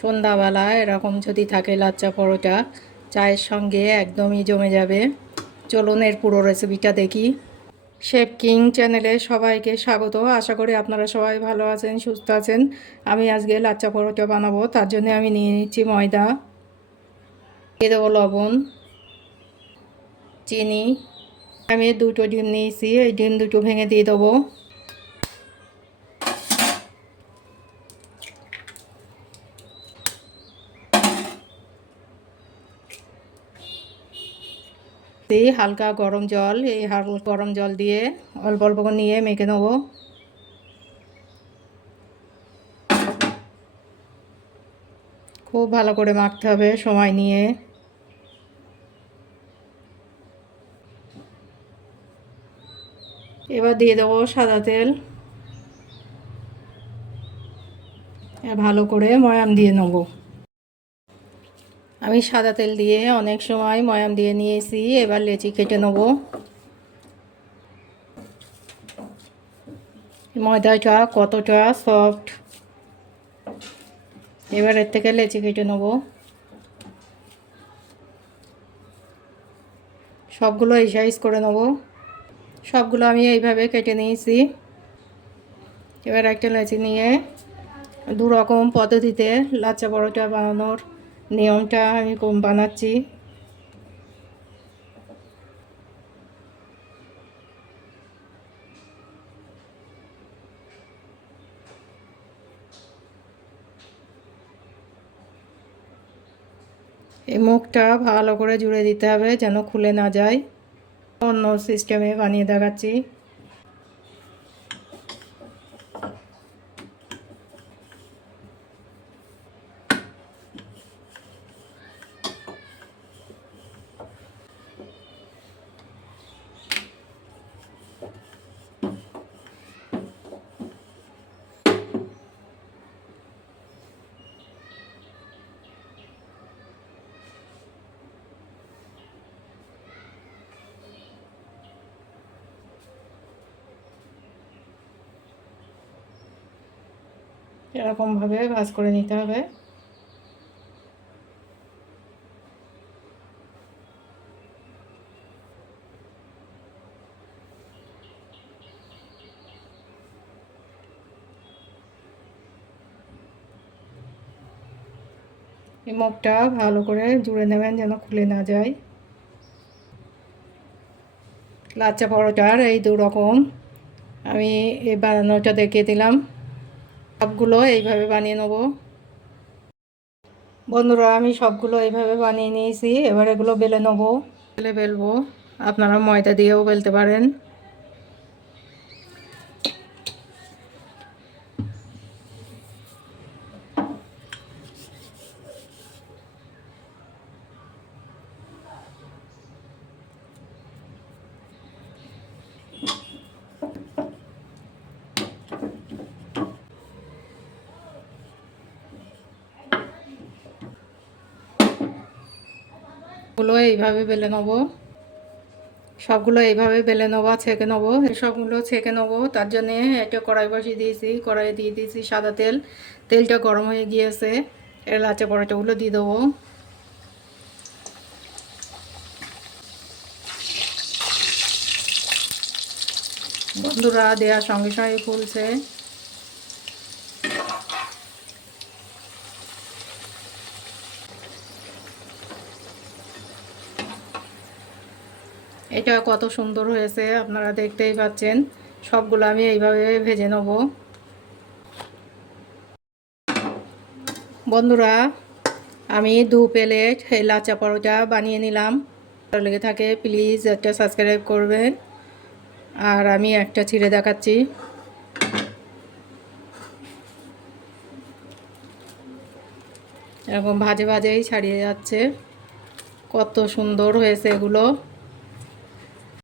সন্ধ্যাবেলা এরকম যদি থাকে লাচ্চা পরোটা চায়ের সঙ্গে একদমই জমে যাবে। চলুন এর পুরো রেসিপিটা দেখি। শেফ কিং চ্যানেলে সবাইকে স্বাগত। আশা করি আপনারা সবাই ভালো আছেন, সুস্থ আছেন। আমি আজকে লাচ্চা পরোটা বানাবো, তার জন্য আমি নিয়ে নিচ্ছি ময়দা, দিয়ে দেবো লবণ, চিনি। আমি দুটো ডিম নিয়েছি, এই ডিম দুটো ভেঙে দিয়ে দেবো। হালকা গরম জল, এই হালকা গরম জল দিয়ে অল্প অল্প করে নিয়ে মেখে নেব। খুব ভালো করে মাখতে হবে সময় নিয়ে। এবার দিয়ে দেবো সাদা তেল, ভালো করে ময়াম দিয়ে নেব। আমি সাদা তেল দিয়ে অনেক সময় ময়াম দিয়ে নিয়েছি। এবার লেচি কেটে নেব। ময়দাটা কতটা সফট, এবার এর থেকে লেচি কেটে নেব। সবগুলো এই সাইজ করে নেব। সবগুলো আমি এইভাবে কেটে নিয়েছি। এবার একটা লেচি নিয়ে দু রকম পদ্ধতিতে লাচ্চা পরোটা বানানোর নিয়মটা আমি বানাচ্ছি। এই মুখটা ভালো করে জুড়ে দিতে হবে যেন খুলে না যায়। অন্য সিস্টেমে বানিয়ে দেখাচ্ছি। এরকমভাবে ভাজ করে নিতে হবে। এই মুখটা ভালো করে জুড়ে নেবেন যেন খুলে না যায়। লাচ্চা পরোটার এই দু রকম আমি এই বানানোটা দেখিয়ে দিলাম। সবগুলো এইভাবে বানিয়ে নেব। বন্ধুরা, আমি সবগুলো এইভাবে বানিয়ে নিয়েছি। এবার এগুলো বেলে নেব। বেলবো, আপনারা ময়দা দিয়েও বেলতে পারেন। সবগুলো এইভাবে বেলে নেবো। সবগুলো এইভাবে বেলে নেবো, ছেঁকে নেবো। সবগুলো ছেঁকে নেবো, তার জন্যে একটা কড়াই বসিয়ে দিয়েছি। কড়াইয়ে দিয়ে দিয়েছি সাদা তেল। তেলটা গরম হয়ে গিয়েছে। এর লাচ্চা পরোটাগুলো দিয়ে দেবো। বন্ধুরা, দেওয়ার সঙ্গে সঙ্গে ফুলছে। এটা কত সুন্দর হয়েছে আপনারা দেখতেই পাচ্ছেন। সবগুলো আমি এইভাবে ভেজে নেব। বন্ধুরা, আমি 2 প্লেট লাচ্চা পরোটা বানিয়ে নিলাম। ভালো লেগে থাকে প্লিজ একটা সাবস্ক্রাইব করবেন। আর আমি একটা ছিঁড়ে দেখাচ্ছি। এরকম ভাজে ভাজেই ছাড়িয়ে যাচ্ছে। কত সুন্দর হয়েছে এগুলো।